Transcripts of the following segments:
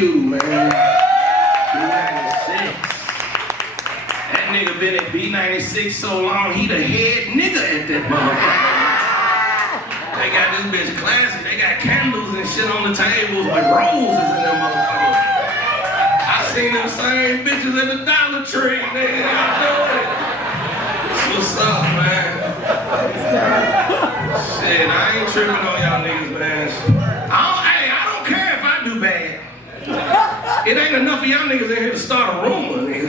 you, man. B96. That nigga been at B96 so long, he the head nigga at that motherfucker. They got this bitch classy. They got candles and shit on the tables with roses in them motherfuckers. I seen them same bitches at the Dollar Tree, nigga. I know it. That's what's up, man. Shit, I ain't tripping on y'all niggas, man. I don't care if I do bad. It ain't enough of y'all niggas in here to start a rumor, nigga.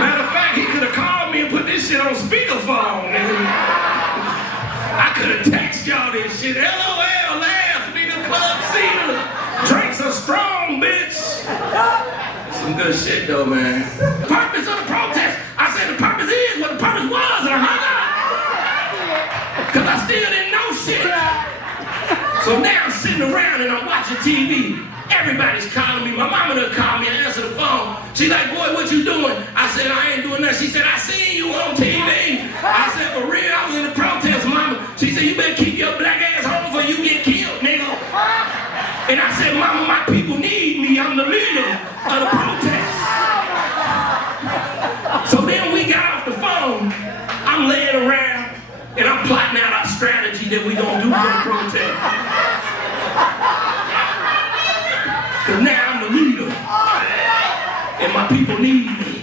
Matter of fact, he could have called me and put this shit on speakerphone, nigga. I could have texted y'all this shit. LOL, laugh, nigga, Club Cedar. Drinks are strong, bitch. Some good shit, though, man. The purpose of the protest, I said the purpose is what the purpose was, and I hung up. Because I still didn't know shit. So now I'm sitting around and I'm watching TV. Everybody's calling me. My mama done called me and answered the phone. She like, boy, what you doing? I said, I ain't doing nothing. She said, I seen you on TV. I said, for real, I was in the protest, mama. She said, you better keep your black ass home before you get killed, nigga. And I said, mama, my people need me. I'm the leader of the protest. So then we got off the phone. I'm laying around and I'm plotting out our strategy that we gonna do for the protest. Cause now I'm the leader, and my people need me.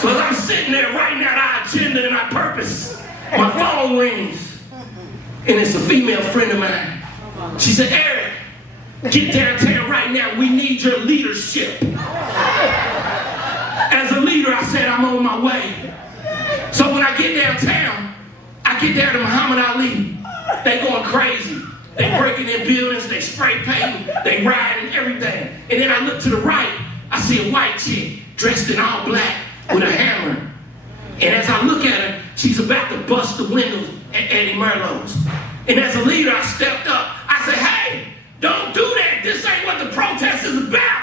So as I'm sitting there writing out our agenda and our purpose, my phone rings, and it's a female friend of mine. She said, Eric, get downtown right now, we need your leadership. As a leader, I said, I'm on my way. So when I get downtown, I get down to Muhammad Ali. They going crazy. They breaking in buildings, they spray painting, they riding everything. And then I look to the right, I see a white chick dressed in all black with a hammer. And as I look at her, she's about to bust the windows at Eddie Merlot's. And as a leader, I stepped up. I said, hey, don't do that. This ain't what the protest is about.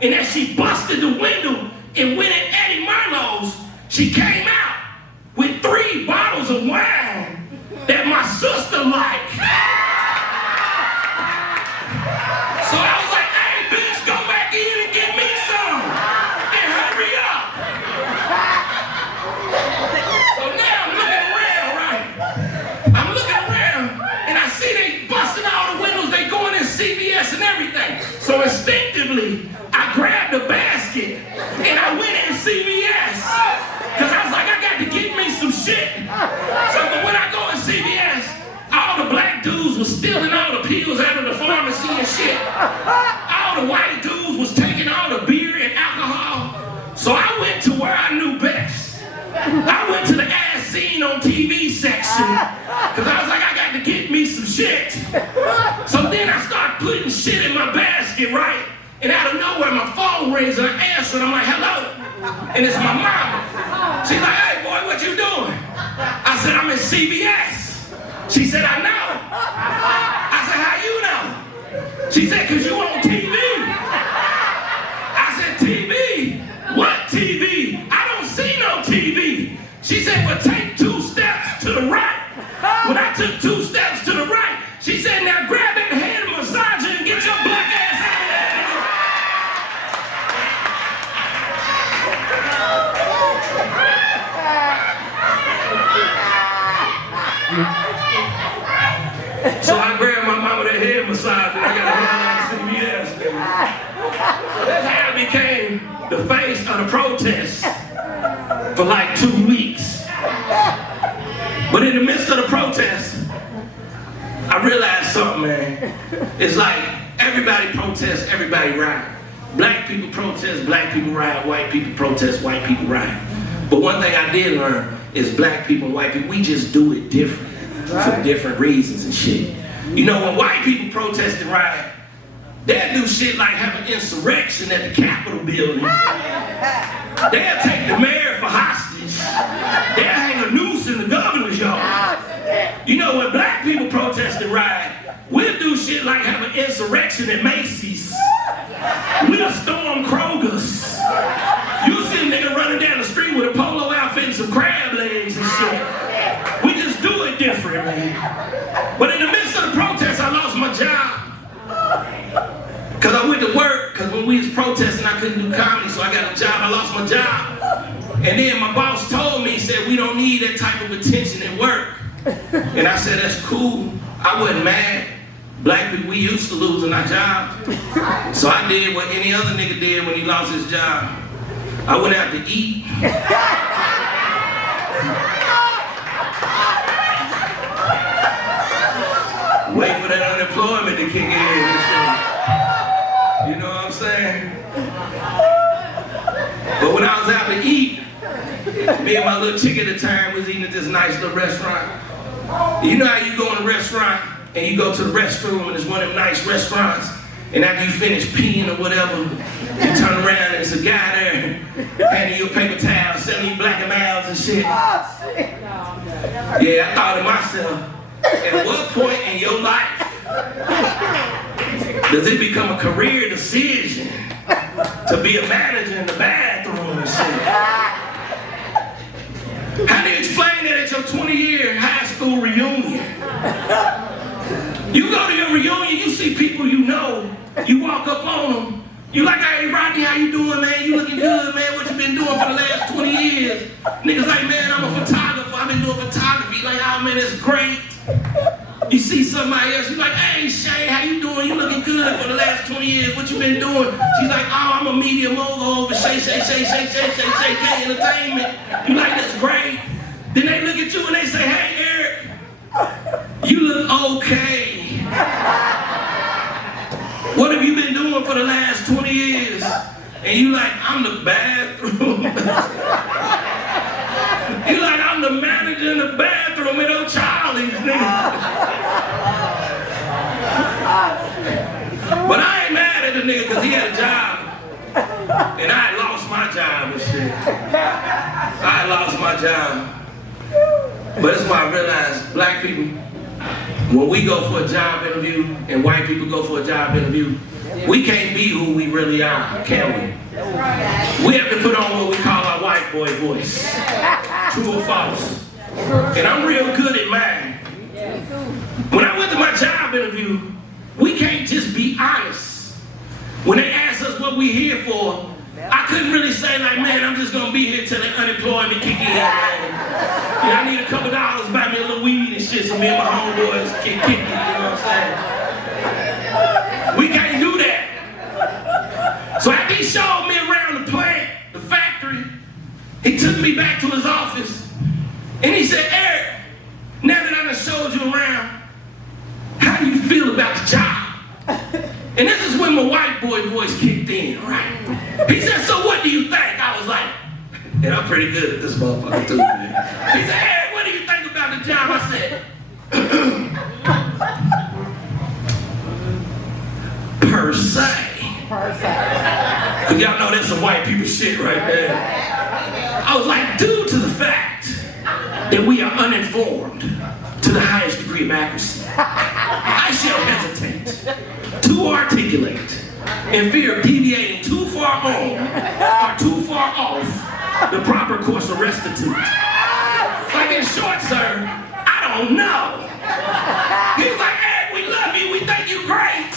And as she busted the window and went at Eddie Merlot's, she came out with 3 bottles of wine that my sister liked. So I was like, hey, bitch, go back in and get me some. And hurry up. So now I'm looking around, right? I'm looking around, and I see they busting all the windows. They going in CVS and everything. So instinctively, I grabbed a basket, and I went in CVS. Because I was like, I got to get me some shit. So but when I go in CVS, all the black dudes was stealing all the pills out of the pharmacy and shit. All the white dudes was taking all the beer and alcohol. So I went to where I knew best. I went to the as seen on TV section. Because I was like, I got to get me some shit. So then I start putting shit in my basket, right? And out of nowhere, my phone rings and I answer and I'm like, hello? And it's my mama. She's like, hey boy, what you doing? I said, I'm in CVS. She said, I know. I said, how you know? She said, because you on TV. I said, TV? What TV? I don't see no TV. She said, well, take 2 steps to the right. When I took 2 steps to the right, she said, now grab that hand massager and get your black ass out of there. So I grabbed my mama that head massage and I got a head on CBS. So that's how I became the face of the protest for like 2 weeks. But in the midst of the protest, I realized something, man. It's like everybody protests, everybody ride. Black people protest, black people ride. White people protest, white people ride. But one thing I did learn is black people and white people, we just do it different. For different reasons and shit. You know, when white people protest and riot, they'll do shit like have an insurrection at the Capitol building. They'll take the mayor for hostage. They'll hang a noose in the governor's yard. You know, when black people protest and riot, we'll do shit like have an insurrection at Macy's. We'll storm Kroger's. You'll see a nigga running down the street with a polo outfit and some crab legs and shit. We just do it different, man. But in the midst of the I went to work, because when we was protesting, I couldn't do comedy, so I got a job. I lost my job. And then my boss told me, he said, we don't need that type of attention at work. And I said, that's cool. I wasn't mad. Black people, we used to losing our jobs. So I did what any other nigga did when he lost his job. I went out to eat. Wait for that unemployment to kick in and shit. You know what I'm saying? But when I was out to eat, me and my little chick at the time was eating at this nice little restaurant. You know how you go in a restaurant and you go to the restroom and it's one of them nice restaurants, and after you finish peeing or whatever, you turn around and there's a guy there handing you a paper towel, selling you Black and Milds and shit. Yeah, I thought to myself, at what point in your life does it become a career decision to be a manager in the bathroom and shit? How do you explain that at your 20-year high school reunion? You go to your reunion, you see people you know, you walk up on them, you like, hey Rodney, how you doing, man? You looking good, man? What you been doing for the last 20 years? Niggas like, man, I'm a photographer, I've been doing photography. Like, oh man, that's great. You see somebody else, you like, hey Shay, how you doing? You looking good for the last 20 years. What you been doing? She's like, oh, I'm a media mogul over Shay K Entertainment. You like, that's great. Then they look at you and they say, hey Eric, you look okay. What have you been doing for the last 20 years? And you like, I'm the bathroom. You like, I'm the manager in the bathroom at O'Charlie's, nigga. But I ain't mad at the nigga because he had a job. And I had lost my job and shit. I had lost my job. But that's why I realized black people, when we go for a job interview and white people go for a job interview, we can't be who we really are, can we? We have to put on what we call our white boy voice. True or false? And I'm real good at mine. When I went to my job interview, we can't just be honest. When they asked us what we here for, I couldn't really say like, man, I'm just gonna be here till the unemployment kick in. Yeah, I need a couple dollars, buy me a little weed and shit so me and my homeboys can kick it, you know what I'm saying? We can't do that. So after he showed me around the plant, the factory, he took me back to his office and he said, Eric, now that I done showed you around, how do you feel about the job? And this is when my white boy voice kicked in, right? He said, so what do you think? I was like, and I'm pretty good at this motherfucker too, man. He said, hey, what do you think about the job? I said, per se. Cause y'all know that's some white people shit right there. I was like, due to the fact that we are uninformed to the highest degree of accuracy, I shall hesitate to articulate in fear of deviating too far on or too far off the proper course of restitute. Like in short, sir, I don't know. He was like, hey, we love you, we think you're great.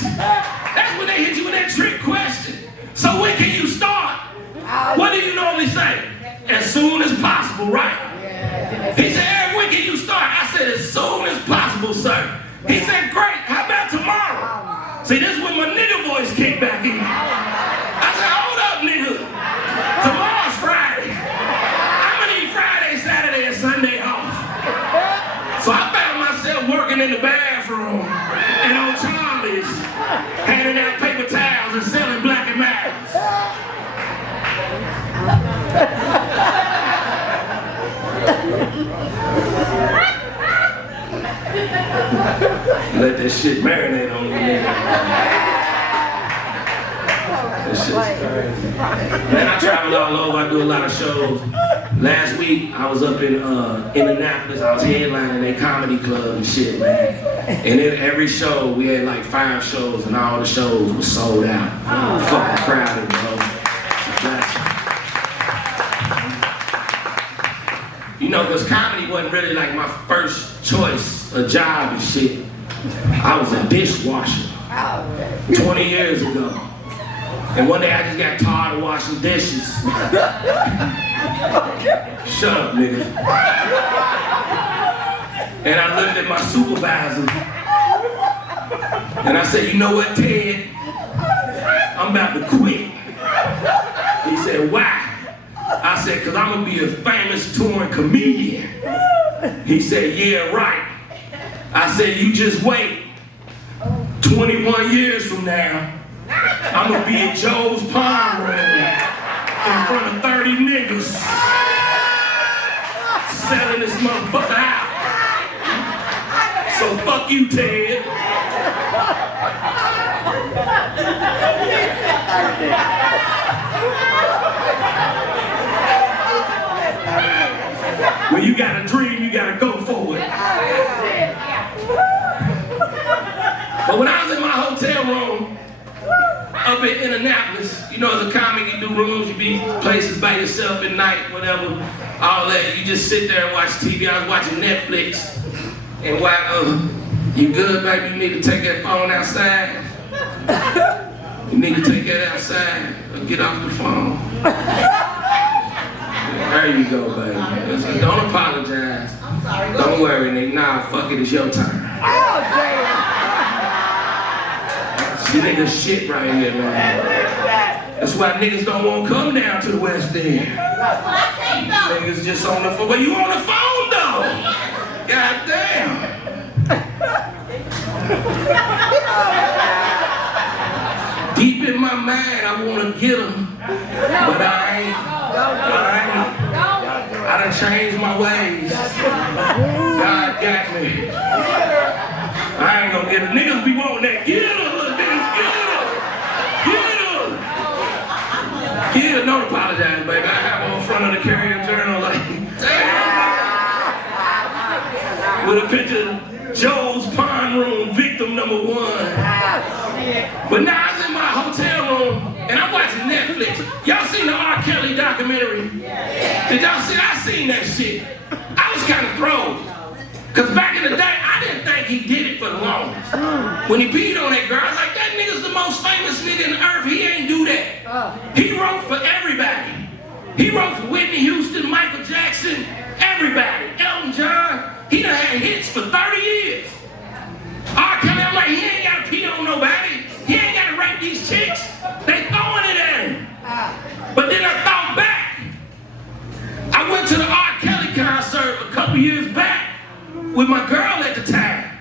That's when they hit you with that trick question. So when can you start? What do you normally say? As soon as possible, right? He said, Eric, when can you start? I said, as soon as possible, sir. He said, great, how about tomorrow? See, this is when my nigga voice kicked back in. I said, hold up, nigga. Tomorrow's Friday. I'm gonna need Friday, Saturday, and Sunday off. So I found myself working in the bathroom and on Charlie's, handing out paper towels and selling Black and Milds. Let that shit marinate on you, nigga. That shit's crazy. Man, I travel all over. I do a lot of shows. Last week, I was up in Indianapolis. I was headlining a comedy club and shit, man. And in every show, we had like 5 shows, and all the shows were sold out. Fucking crowded, bro. You know, because comedy wasn't really like my first choice of job and shit. I was a dishwasher 20 years ago. And one day I just got tired of washing dishes. Shut up, nigga. And I looked at my supervisor and I said, you know what, Ted? I'm about to quit. He said, why? I said, because I'm going to be a famous touring comedian. He said, yeah, right. I said, you just wait. 21 years from now, I'm going to be at Joe's Pond Room in front of 30 niggas selling this motherfucker out. So fuck you, Ted. When you got a dream, you got to go for it. But when I was in my hotel room up in Indianapolis, you know, as a comic, you do rooms, you be places by yourself at night, whatever, all that. You just sit there and watch TV. I was watching Netflix and you good, baby? You need to take that phone outside. You need to take that outside or get off the phone. There you go, baby. Listen, don't apologize. I'm sorry. Don't worry, nigga. Nah, fuck it, it's your turn. Oh, damn. See niggas shit right here, man. That's why niggas don't want to come down to the West End. Niggas just on the phone. Well, you on the phone, though. God damn. Deep in my mind, I want to get them, but I ain't. I done changed my ways. God got me. I ain't gonna get them. Niggas be wanting that. Get them, little niggas. Get them. Get them. Don't apologize, baby. I have on front of the Carrier Journal like, damn. With a picture of Joe's Pond Room, victim number 1. But now I was in my hotel room and I'm watching Netflix. Y'all seen the R. Kelly documentary? Did y'all see? I seen that shit. I was kind of thrown. Because back in the day, I didn't think he did it for the longest. When he peed on that girl, I was like, that nigga's the most famous nigga in the earth. He ain't do that. He wrote for everybody. He wrote for Whitney Houston, Michael Jackson, everybody. Elton John. He done had hits for 30 years. R. Kelly, I'm like, he ain't got to pee on nobody. He ain't got to rape these chicks. They throwing it at him. But then I thought back. I went to the R. Kelly concert a couple years back with my girl at the time.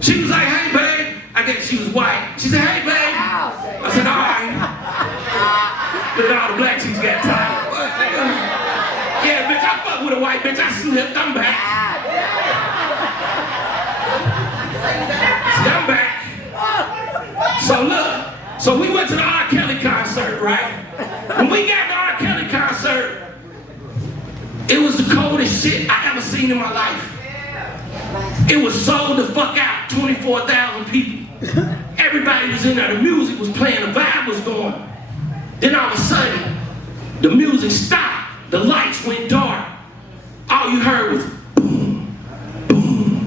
She was like, hey, babe. I guess she was white. She said, hey, babe. I said, all right. Look at all the black chicks got tired. Yeah, bitch, I fuck with a white bitch. I slipped. I'm back. See, I'm back. So look, so we went to the R. Kelly concert, right? When we got to the R. Kelly concert, it was the coldest shit I ever seen in my life. It was sold the fuck out, 24,000 people. Everybody was in there, the music was playing, the vibe was going. Then all of a sudden, the music stopped, the lights went dark. All you heard was boom, boom,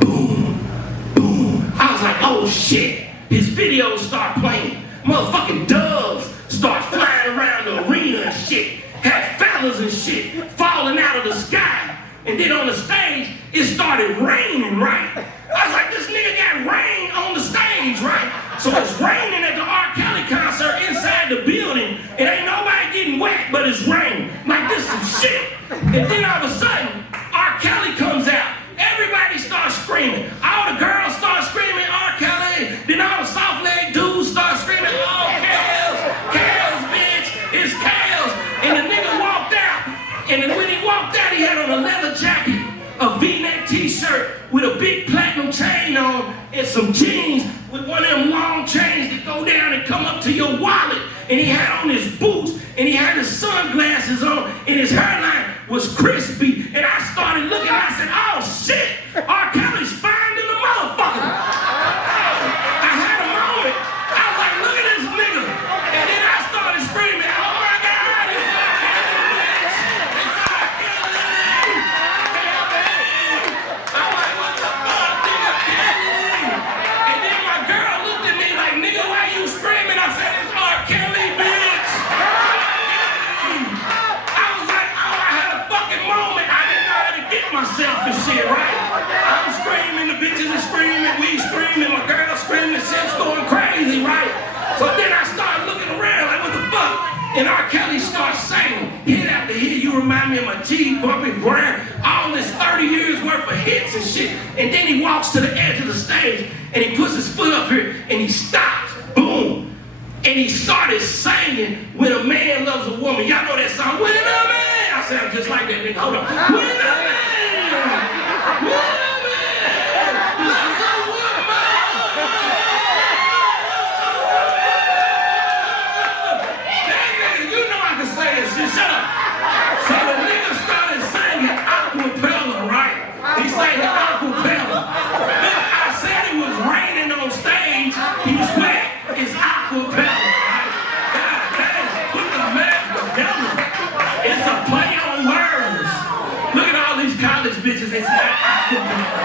boom, boom. I was like, oh shit, his videos start playing. Motherfucking doves start flying around the arena and shit. Had feathers and shit falling out of the sky. And then on the stage, it started raining, right? I was like, this nigga got rain on the stage, right? So it's raining at the R. Kelly concert inside the building. It ain't nobody getting wet, but it's raining. Like, this is shit. And then all of a sudden, R. Kelly comes out. Everybody starts screaming. All the girls start screaming, R. Kelly. Then all the soft leg dudes start screaming, oh, Kels, bitch, it's Kels. And the nigga walked out. And then when he walked out, he had on a leather jacket, a V-neck t-shirt with a big platinum chain on, and some jeans with one of them long chains that go down and come up to your wallet. And he had on his boots, and he had his sunglasses on, and his hairline was crispy. And I started looking, and I said, oh shit, R. Kelly's fine in the motherfucker. I had a moment. I was like, look at this nigga. And then I started screaming, oh my God, it's R. Kelly. It's R. Kelly. I'm like, what the fuck, nigga? And then my girl looked at me like, nigga, why you screaming? I said, it's R. Kelly. shit, right? I'm screaming, the bitches are screaming, we screaming, my girl screaming, shit's going crazy, right? So then I started looking around like, what the fuck? And R. Kelly starts singing, hit after hit, you remind me of my G, bumping ground, all this 30 years worth of hits and shit. And then he walks to the edge of the stage and he puts his foot up here and he stops, boom. And he started singing, When a Man Loves a Woman. Y'all know that song, When a Man. I sound just like that nigga, hold on. When a man loves a woman. That nigga, you know I can say this shit, shut up. So the nigga started singing acapella, right? He sang acapella. I said it was raining on stage, he was wet, it's acapella. It's a play on words. Look at all these college bitches. It's not acapella.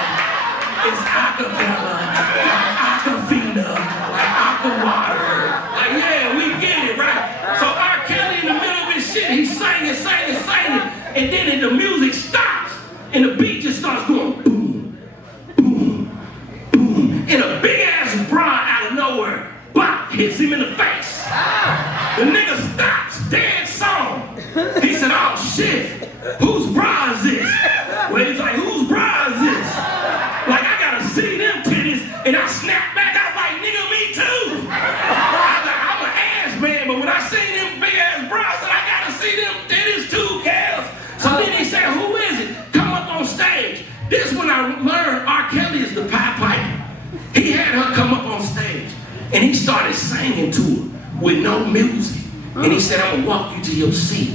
It's acapella. Like aquafina. Like aqua water. Like, yeah, we get it, right? So R. Kelly in the middle of his shit, he's singing. And then the music stops. And the beat just starts going boom, boom, boom. And a big ass bra out of nowhere, bop, hits him in the face. The nigga stops, dead song. He said, oh shit, whose bra is this? Well, he's like, whose bra is this? Like, I gotta see them titties, and I snapped back, I was like, nigga, me too. I was like, I'm an ass man, but when I seen them big ass bras, I said, I gotta see them titties too, Cal. So then he said, who is it? Come up on stage. This when I learned R. Kelly is the Pied Piper. He had her come up on stage, and he started singing to her with no music. And he said, I'm gonna walk you to your seat.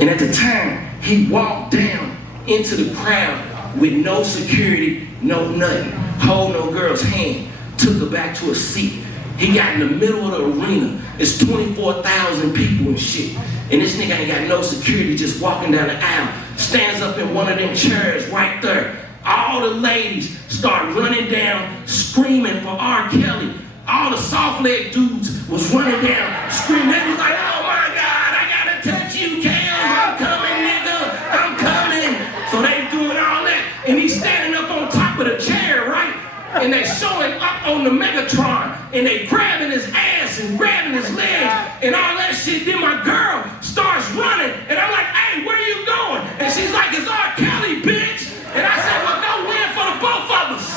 And at the time, he walked down into the crowd with no security, no nothing. Hold no girl's hand, took her back to a seat. He got in the middle of the arena. It's 24,000 people and shit. And this nigga ain't got no security, just walking down the aisle. Stands up in one of them chairs right there. All the ladies start running down, screaming for R. Kelly. All the soft leg dudes was running down, screaming. They was like, oh my God, I gotta touch you, Kel. I'm coming, nigga, I'm coming. So they doing all that. And he's standing up on top of the chair, right? And they showing up on the Megatron. And they grabbing his ass and grabbing his legs and all that shit. Then my girl starts running. And I'm like, hey, where you going? And she's like, it's R. Kelly, bitch. And I said, well, go win for the both of us.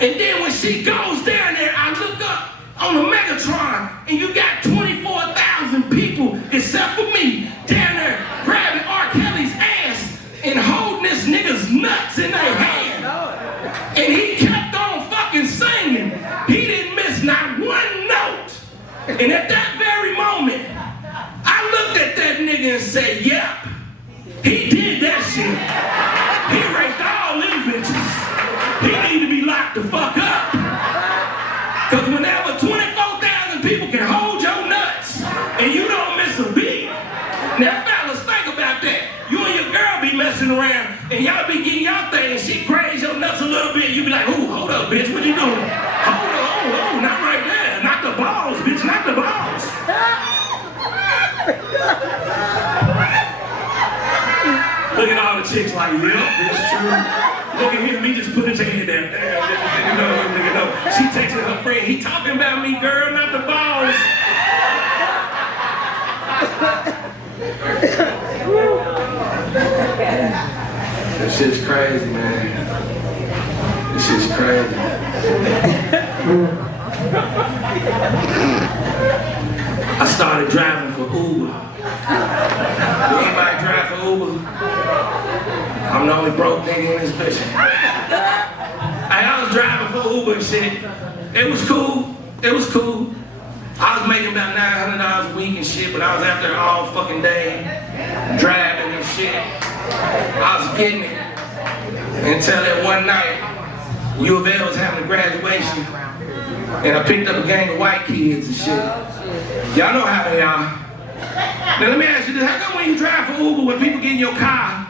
And then when she goes down there, I look up on the Megatron, and you got 24,000 people, except for me, down there grabbing R. Kelly's ass and holding this nigga's nuts in their hand. And he kept on fucking singing. He didn't miss not one note. And at that very moment, I looked at that nigga and said, yep, he did that shit. He raped all them bitches. He need to be locked the fuck up. Because whenever 24,000 people can hold your nuts and you don't miss a beat. Now fellas, think about that. You and your girl be messing around and y'all be getting y'all thing and she grazes your nuts a little bit. You be like, ooh, hold up, bitch, what you doing? Hold on, not right there. Not the balls, bitch, not the balls. Look at all the chicks like, yep, it's true. Look at him, he just put his hand down. Nigga, no. She texted her friend, he talking about me, girl, not the balls. This shit's crazy, man. This shit's crazy. I started driving for Uber. Anybody drive for Uber? I'm the only broke nigga in this bitch. I was driving for Uber and shit. It was cool. It was cool. I was making about $900 a week and shit, but I was out there all fucking day, driving and shit. I was getting it. Until that one night, U of L was having a graduation, and I picked up a gang of white kids and shit. Y'all know how they are. Now let me ask you this, how come when you drive for Uber, when people get in your car,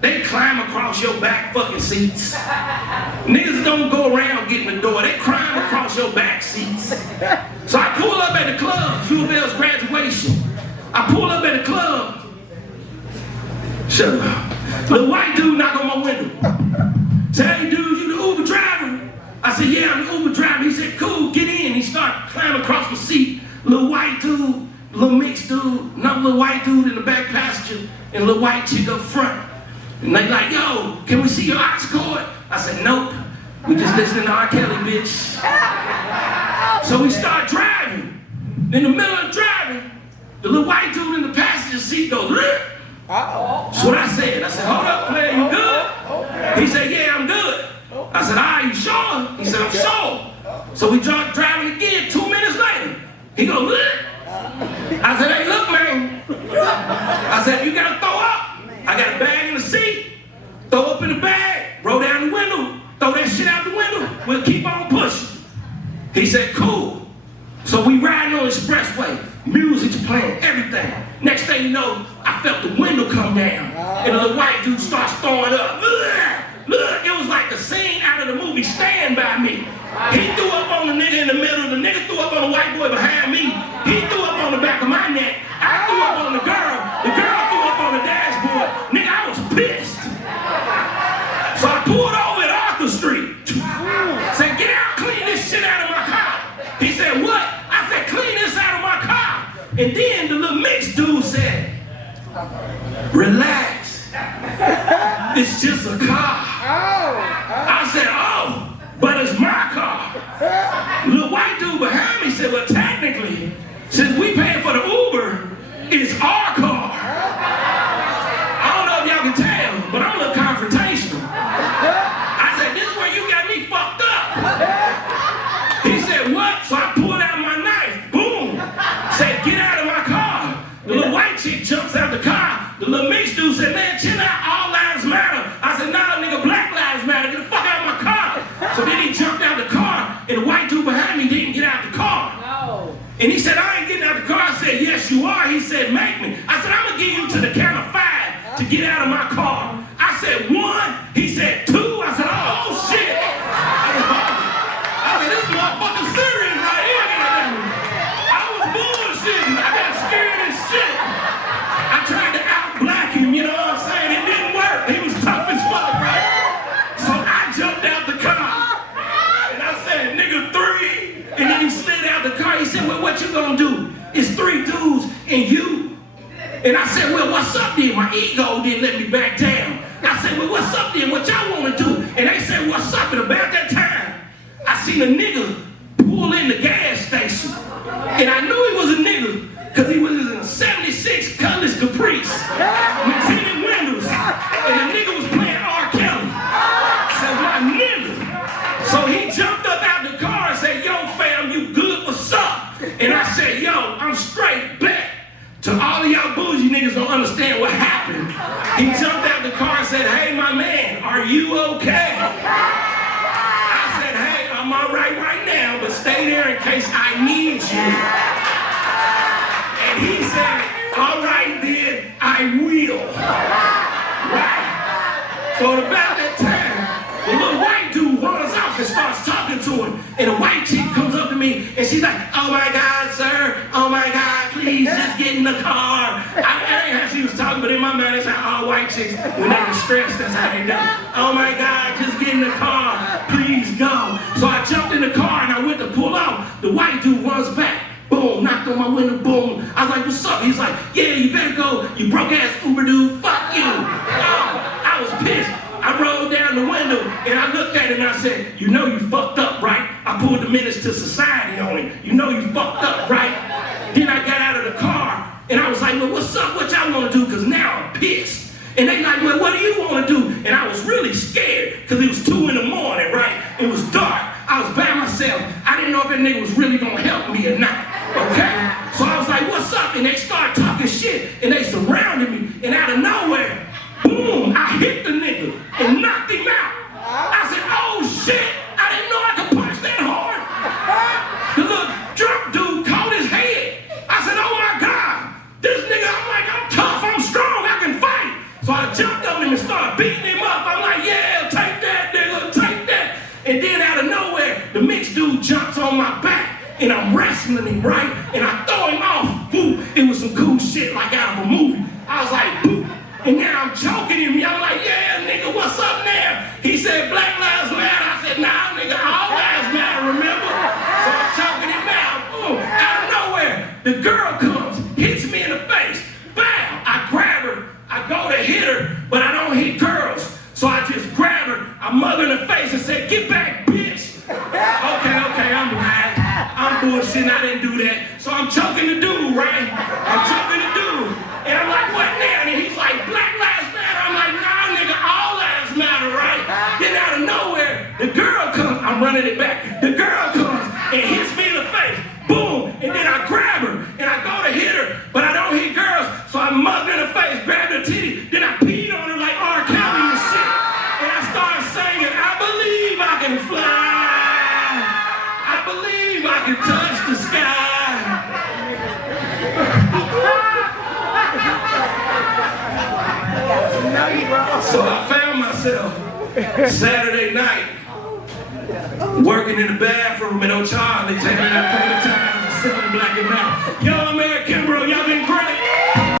they climb across your back fucking seats? Niggas don't go around getting the door, they climb across your back seats. So I pull up at the club, U of L's graduation. I pull up at the club. Shut up. Little white dude knock on my window. Say, hey dude, you the Uber driver? I said, yeah, I'm the Uber driver. He said, cool, get in. He started climbing across the seat. Little white dude, little mixed dude, another little white dude in the back passenger, and a little white chick up front. And they like, yo, can we see your ox cord? I said, nope. We just listening to R. Kelly, bitch. So we start driving. In the middle of driving, the little white dude in the passenger seat goes, Rrr. So what I said, hold up, player, you good? He said, yeah, I'm good. I said, are you sure? He said, I'm sure. So we start driving again. 2 minutes later, he goes, Rrr. I said, hey, look, man. I said, you gotta throw up. I got a bag in the seat. Throw up in the bag, roll down the window, throw that shit out the window. We'll keep on pushing. He said, cool. So we riding on the expressway. Music's playing, everything. Next thing you know, I felt the window come down. And the little white dude starts throwing up. Look, it was like the scene out of the movie Stand By Me. He threw up on the nigga in the middle. The nigga threw up on the white boy behind me. He threw up on the back of my neck. I threw up on the girl. The girl threw up on the dashboard. Nigga, I was pissed. So I pulled over at Arthur Street. Said, get out, clean this shit out of my car. He said, what? I said, clean this out of my car. And then the little mixed dude said, relax. It's just a car. I said, oh, but it's my car. The little white dude behind me said, well, technically, since we paying for the Uber, it's our car. I don't know if y'all can tell, but I'm a little confrontational. I said, this is where you got me fucked up. He said, what? So I pulled out my knife. Boom. Said, get out of my car. The little white chick jumps out the car. The little mixed dude said, man, chill out. All lives matter. I said, nah, nigga, black lives matter. Get the fuck out of my car. So then he jumped out the car, and the white dude behind me didn't get out the car. No. And he said, I ain't getting out the car. I said, yes, you are. He said, make me. I said, I'm going to get you to the count of 5 to get out of my car. I said, 1. He said, 2. I said, oh, shit. I said, this motherfucker serious right here. I was bullshitting. I got scared as shit. I tried to out-black him, you know what I'm saying? It didn't work. He was tough as fuck, right? So I jumped out the car. And I said, nigga, 3. And then he slid out the car. He said, well, what you gonna do? It's 3 dudes and you. And I said, well, what's up then? My ego didn't let me back down. I said, well, what's up then? What y'all want to do? And they said, what's up? And about that time, I seen a nigga pull in the gas station. And I knew he was a nigga because he was in a 76 Cutlass Caprice with tinted windows. And the nigga was playing R. Kelly. I said, my nigga. So he jumped up out the car and said, yo, fam, you good? What's up? And I said, yo, I'm straight back. To all of y'all bougie niggas don't understand what happened. He jumped out the car and said, hey, my man, are you okay? I said, hey, I'm all right now, but stay there in case I need you. And he said, all right then, I will. Right. So at about that time, the little white dude runs off and starts talking to him. And the white chick comes up to me and she's like, oh my God, sir. Oh my God, please just get in the car. I ain't how she was talking, but in my mind, it's like all white chicks, when they were stressed, that's how they do. Oh my God, just get in the car. Please go. So I jumped in the car and I went to pull out. The white dude runs back. Boom, knocked on my window, boom. I was like, what's up? He's like, yeah, you better go. You broke ass Uber dude, fuck you. Oh, I was pissed. I rolled down the window and I looked at it and I said, you know you fucked up, right? I pulled the Menace to Society on him. You know you fucked up, right? Then I got out of the car and I was like, well, what's up? What y'all want to do? Because now I'm pissed. And they like, well, what do you want to do? And I was really scared because it was 2 in the morning, right? It was dark. I was by myself. I didn't know if that nigga was really going to help me or not, okay? So I was like, what's up? And they started talking shit and they surrounded me. And out of nowhere, boom, I hit the nigga and knocked him out. I said, oh shit, I didn't know I could punch that hard. The little drunk dude caught his head. I said, oh my God, this nigga, I'm like, I'm tough, I'm strong, I can fight. So I jumped on him and started beating him up. I'm like, yeah, take that nigga, take that. And then out of nowhere, the mixed dude jumps on my back and I'm wrestling him, right? And I throw him off. Boom, it was some cool shit like out of a movie. I was like, boom. And now I'm choking him. I'm like, can fly. I believe I can touch the sky. So I found myself Saturday night working in the bathroom at O'Charlie's, handing out paper towels and sipping Black and Mountain. Yo,